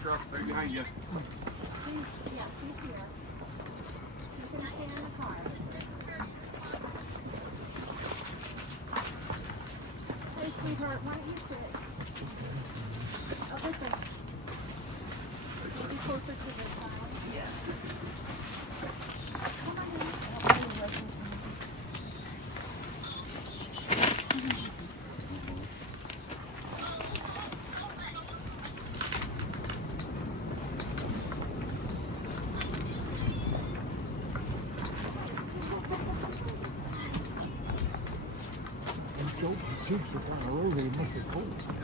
truck right behind you. Yeah, she's here. She's gonna stay in the car. Hey, sweetheart, why don't you sit? Oh, this way. Maybe closer to the side. Yeah. Come on in.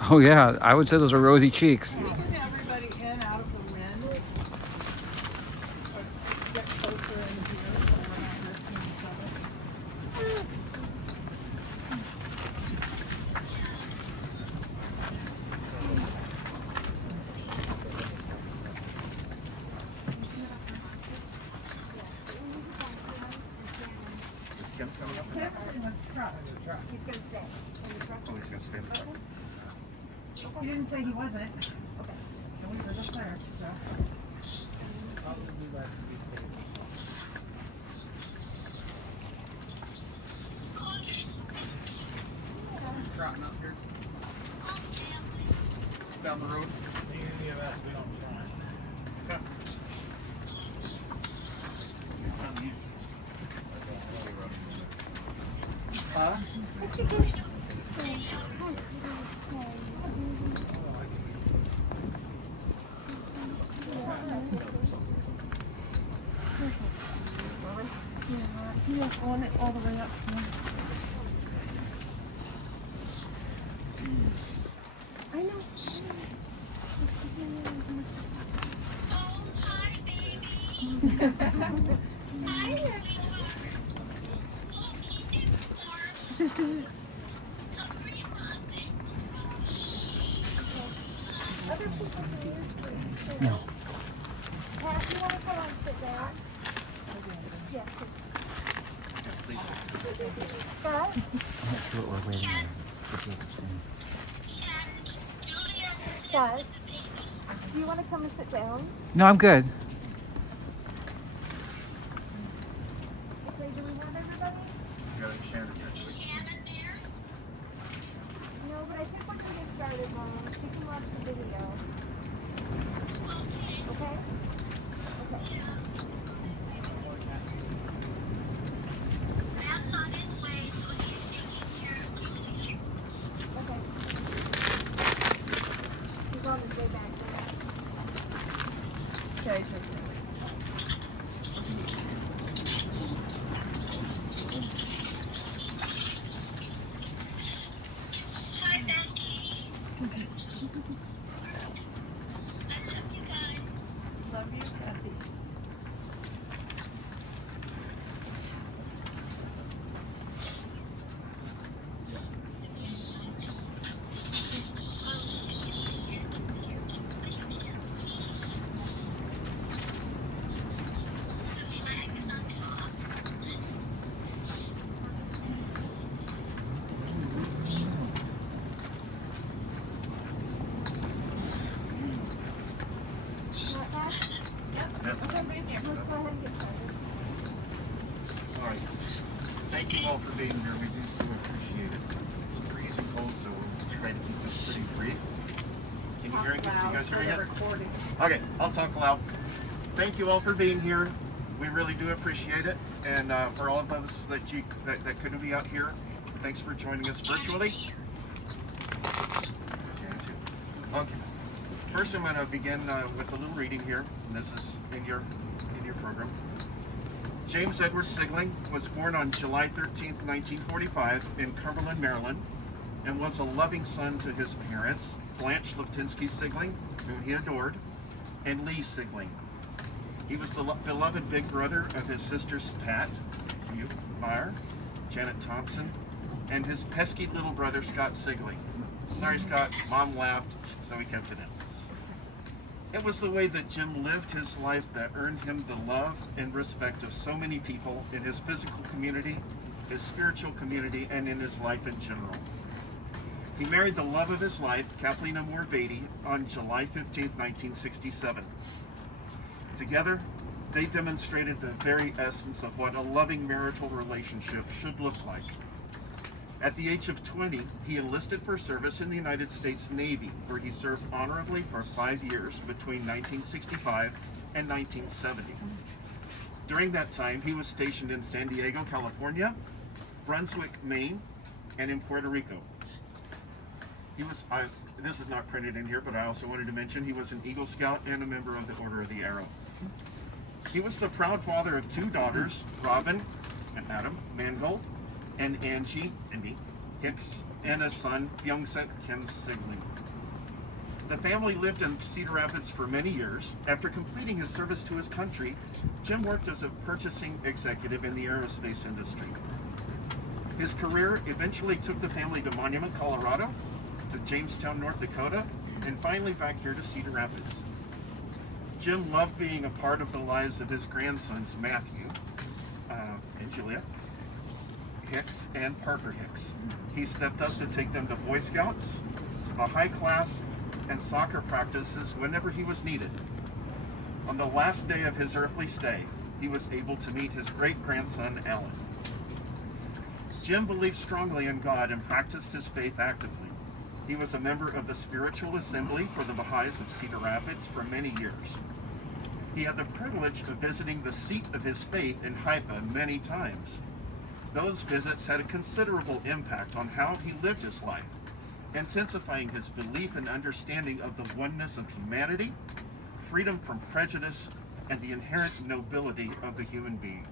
Oh yeah, I would say those are rosy cheeks. Can we get everybody in out of the wind? Let's get closer in here so we're not risking each other. Is Kim coming up? Kim's in the truck. He's gonna stay in the truck. Oh, he's gonna stay in the truck. He didn't say he wasn't. And we were up there, so. Trotting up here. Down the road. Yeah. Huh? Yeah, on it all the way up. I know. Other people can use please. No. Pat, you want to come and sit down? Yes. Scott? I'm not sure what we're waiting on. Scott? Do you want to come and sit down? No, I'm good. Okay, do we have everybody? Got a Shannon. No, but I think we're going to get started, Mom. She can watch the video. Okay? Okay. Okay. He's on his way back. Okay, love you, Kathy. Not bad? That's Let's go ahead and get started. all right. Thank you all for being here. We do so appreciate it. It's freezing cold, so we'll try to keep this pretty brief. Can you hear me? Can you guys hear me yet? Recording. Okay, I'll talk loud. Thank you all for being here. We really do appreciate it. And for all of us that couldn't be out here, thanks for joining us virtually. Okay. First, I'm going to begin with a little reading here. And this is in your program. James Edward Siegling was born on July 13th, 1945 in Cumberland, Maryland, and was a loving son to his parents, Blanche Liptinsky Siegling, whom he adored, and Lee Siegling. He was the beloved big brother of his sisters Pat Meyer, Janet Thompson, and his pesky little brother Scott Siegling. Sorry, Scott, Mom laughed, so we kept it in. It was the way that Jim lived his life that earned him the love and respect of so many people in his physical community, his spiritual community, and in his life in general. He married the love of his life, Kathleen Moore Beatty, on July 15, 1967. Together, they demonstrated the very essence of what a loving marital relationship should look like. At the age of 20, he enlisted for service in the United States Navy, where he served honorably for 5 years between 1965 and 1970. During that time, he was stationed in San Diego, California, Brunswick, Maine, and in Puerto Rico. This is not printed in here, but I also wanted to mention he was an Eagle Scout and a member of the Order of the Arrow. He was the proud father of 2 daughters, Robin and Adam Mangold, and Angie Hicks, and a son, Youngset Kim Siegling. The family lived in Cedar Rapids for many years. After completing his service to his country, Jim worked as a purchasing executive in the aerospace industry. His career eventually took the family to Monument, Colorado, to Jamestown, North Dakota, and finally back here to Cedar Rapids. Jim loved being a part of the lives of his grandsons, Matthew and Julia Hicks and Parker Hicks. He stepped up to take them to Boy Scouts, to the high class, and soccer practices whenever he was needed. On the last day of his earthly stay, he was able to meet his great-grandson, Alan. Jim believed strongly in God and practiced his faith actively. He was a member of the Spiritual Assembly for the Baha'is of Cedar Rapids for many years. He had the privilege of visiting the seat of his faith in Haifa many times. Those visits had a considerable impact on how he lived his life, intensifying his belief and understanding of the oneness of humanity, freedom from prejudice, and the inherent nobility of the human being.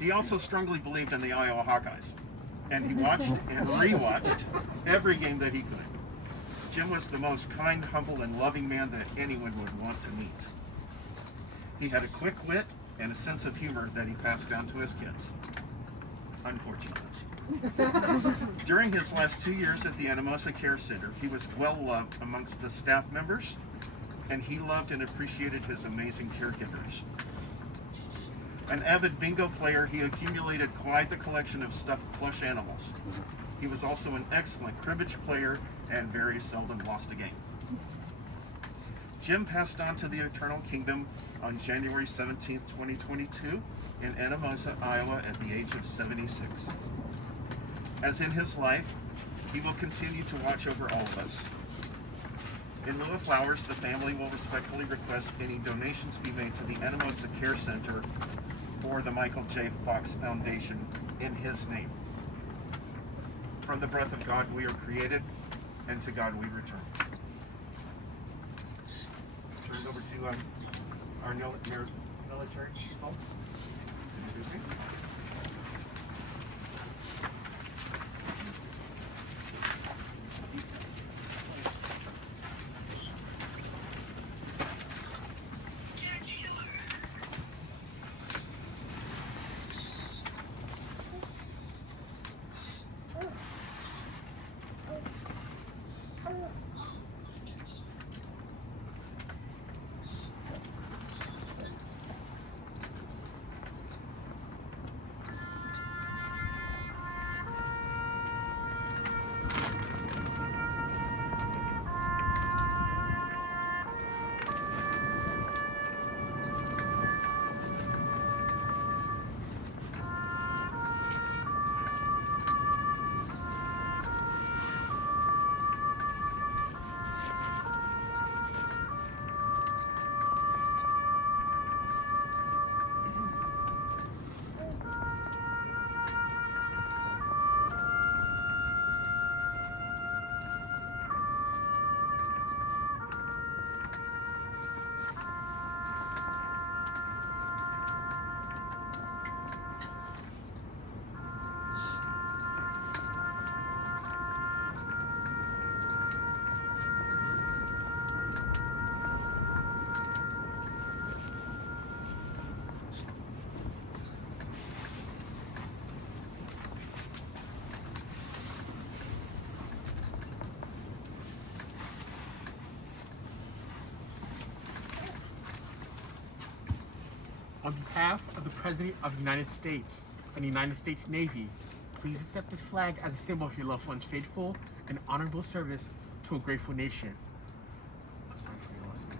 He also strongly believed in the Iowa Hawkeyes, and he watched and rewatched every game that he could. Jim was the most kind, humble, and loving man that anyone would want to meet. He had a quick wit and a sense of humor that he passed down to his kids, unfortunately. During his last 2 years at the Anamosa Care Center, he was well loved amongst the staff members, and he loved and appreciated his amazing caregivers. An avid bingo player, he accumulated quite the collection of stuffed plush animals. He was also an excellent cribbage player and very seldom lost a game. Jim passed on to the eternal kingdom on January 17, 2022 in Anamosa, Iowa at the age of 76. As in his life, he will continue to watch over all of us. In lieu of flowers, the family will respectfully request any donations be made to the Anamosa Care Center or the Michael J. Fox Foundation in his name. From the breath of God we are created, and to God we return. Turn it over to our military folks. On behalf of the President of the United States and the United States Navy, Please accept this flag as a symbol of your loved one's faithful and honorable service to a grateful nation. Sign for your husband.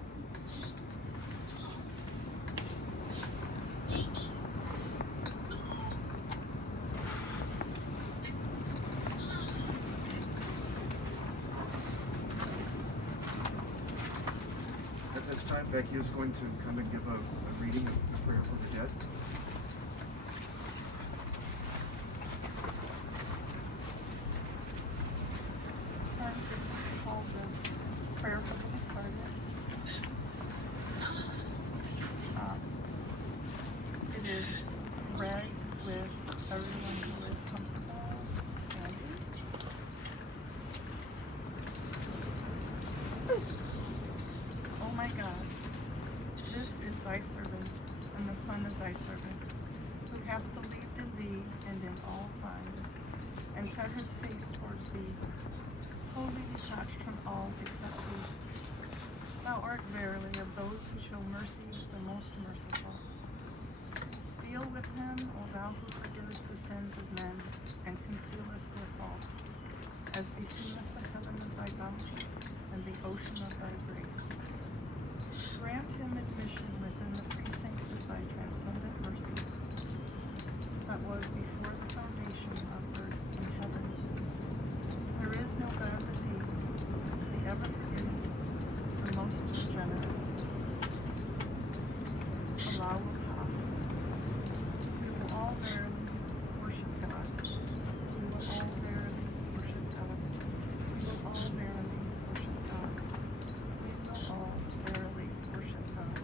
At this time, Becky is going to come and give a reading of the prayer for the dead. Friends, this is called the prayer for the departed. It is read with everyone who is comfortable standing. Oh my God, this is thy servant and the son of thy servant, who hath believed in thee and in all signs, and set his face towards thee, wholly detached from all except thee. Thou art verily of those who show mercy the most merciful. Deal with him, O thou who forgivest the sins of men, and concealest their faults, as beseemeth the heaven of thy bounty, and the ocean of thy grace. Grant him admission within the precincts of thy transcendent mercy, that was before the foundation of earth and heaven. There is no God but thee, the ever forgiving, the most generous. Allow God. We will all verily worship God. We will all verily worship God. We will all verily worship God. We will all verily worship God.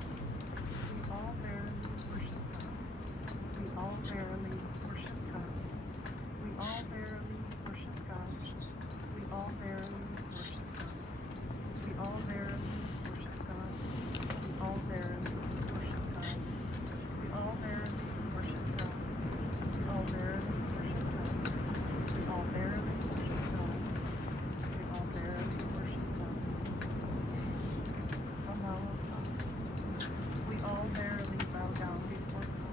We all verily worship God. We all verily worship God. We all verily worship God. We all verily worship God. We all verily worship God. We all verily worship God. We all verily worship God. We all verily worship God. We all verily worship God. We all verily worship God. Allow God. We all verily bow down before God.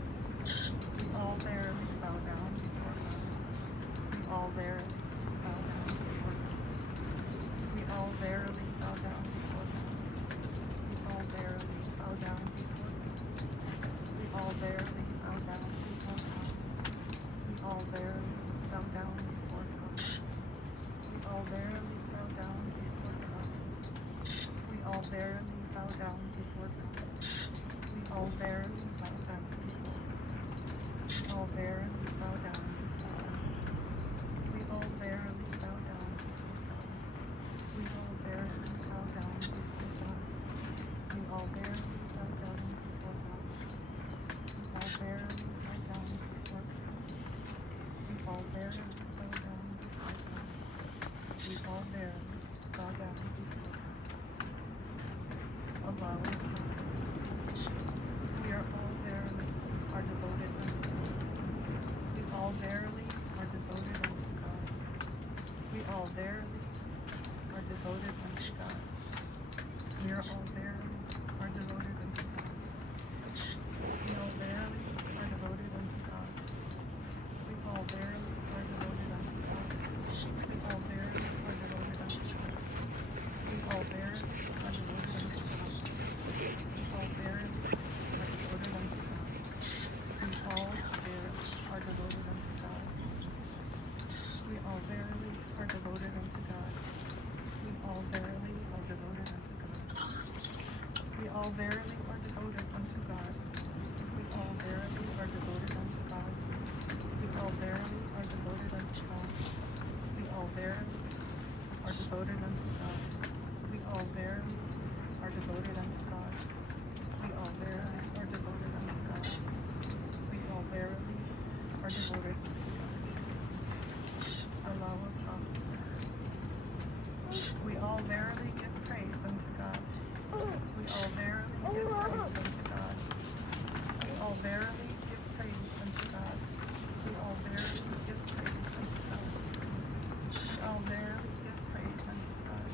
We all verily bow down before God. We all verily bow down before God. We all verily bow down before God. We all verily bow down before God. We all verily bow down before God. We all verily bow down before God. We all verily bow down before God. We all verily bow down before God. We all verily bow down before God. We all verily bow down before God. We all verily bow down before God. We all verily bow down before God. We all verily bow down before God. We all verily bow down before God. We all verily bow down before God. We all verily bow down before God. Allow it, God. We are all verily are devoted unto God. We all verily are devoted unto God. We all verily are devoted unto God. We are all verily are devoted unto God. We all verily are devoted unto God. We all verily are devoted unto God. We all verily are devoted unto God. We all verily are devoted unto God. We all verily are devoted unto God. We all verily are devoted unto God. We all verily are devoted unto God. We all verily are devoted unto God. We all verily are devoted unto God. We all verily are devoted unto God. We all verily are devoted unto God. We all verily are devoted unto God. We all verily are devoted unto God. We all verily are devoted unto God. We all verily are devoted unto God. Allow us, God. We all verily give praise unto God. We all verily give praise unto God. We all verily give praise unto God. We all verily give praise unto God. We all verily give praise unto God.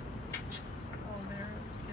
We all verily give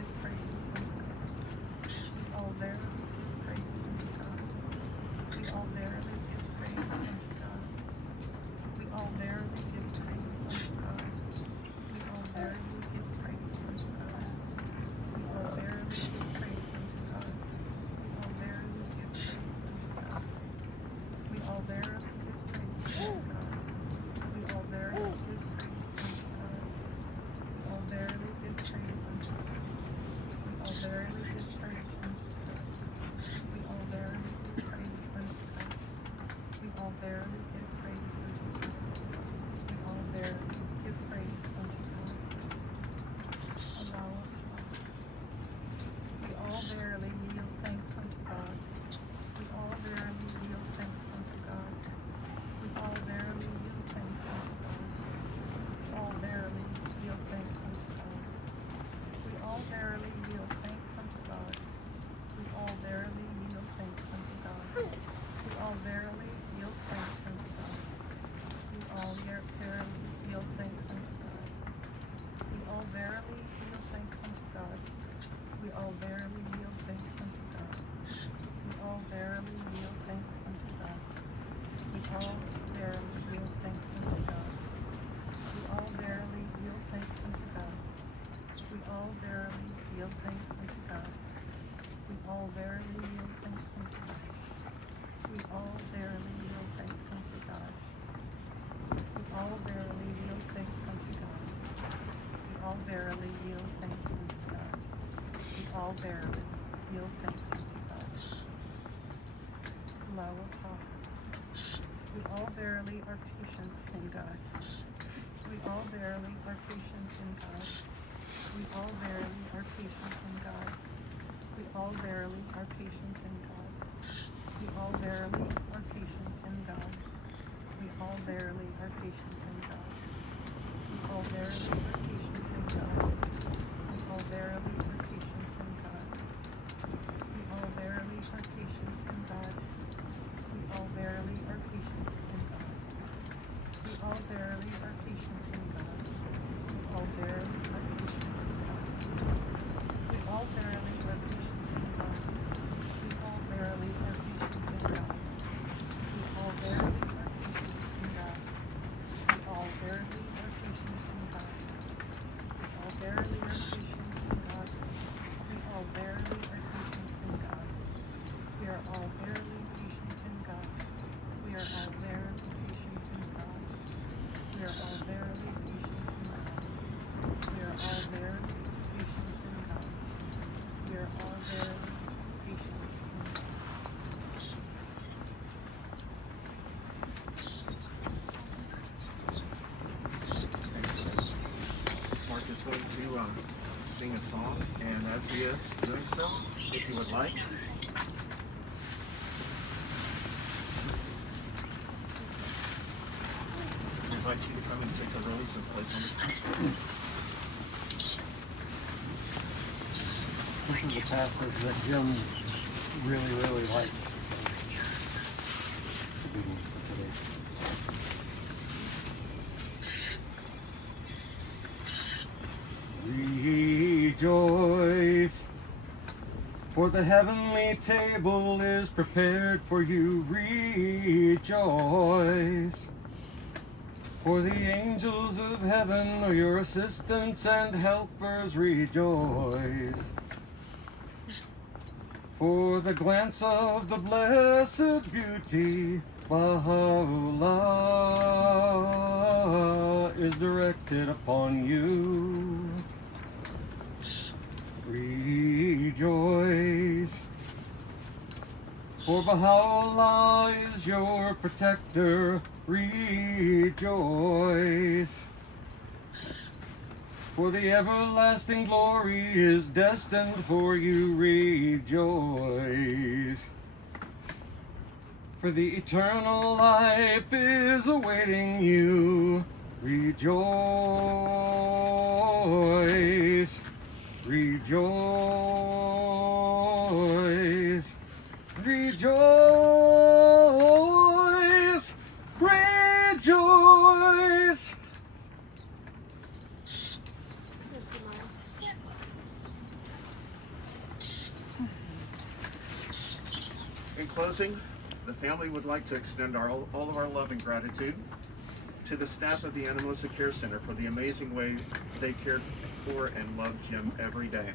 God. We all verily yield thanks unto God. We all verily yield thanks unto God. We all verily yield thanks unto God. We all verily yield thanks unto God. We all verily yield thanks unto God. Lawata. We all verily are patient in God. We all verily are patient in God. We all verily are patient in God. We all verily are patient in God. We all verily are patient in God. We all verily are patient in God. We all verily are patient in God. We all verily are patient in God. We all verily are patient in God. We all verily are patient in God. We all verily are patient in God. We all verily are patient in God. We all verily are patient in God. We all verily are patient in God. We all verily are patient in God. We all verily are patient in God. We all verily are patient in God. We all verily are patient in God. We are all verily patient in God. We are all verily patient in God. We are all verily patient in God. We are all verily patient in God. We are all verily patient in God. Mark is going to sing a song, and as he is doing so, if you would like, I invite you to come and take the rose and place on the platform. This is the passage that Jim really liked. Good one for today. Rejoice, for the heavenly table is prepared for you. Rejoice, for the angels of heaven are your assistants and helpers. Rejoice, for the glance of the blessed beauty Baha'u'llah is directed upon you. Rejoice, for Baha'u'llah is your protector. Rejoice, for the everlasting glory is destined for you. Rejoice, for the eternal life is awaiting you. Rejoice, rejoice, rejoice, rejoice. In closing, the family would like to extend all of our love and gratitude to the staff of the Animalista Care Center for the amazing way they cared for and loved Jim every day.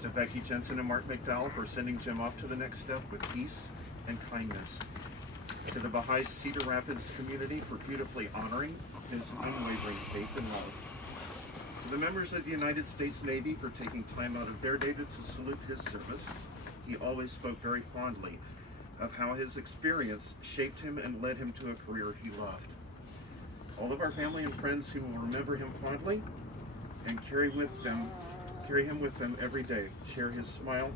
To Becky Jensen and Mark McDowell for sending Jim off to the next step with peace and kindness. To the Baha'i Cedar Rapids community for beautifully honoring his unwavering faith and love. To the members of the United States Navy for taking time out of their day to salute his service. He always spoke very fondly of how his experience shaped him and led him to a career he loved. All of our family and friends who will remember him fondly and carry him with them every day. Share his smile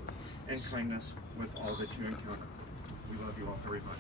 and kindness with all that you encounter. We love you all very much.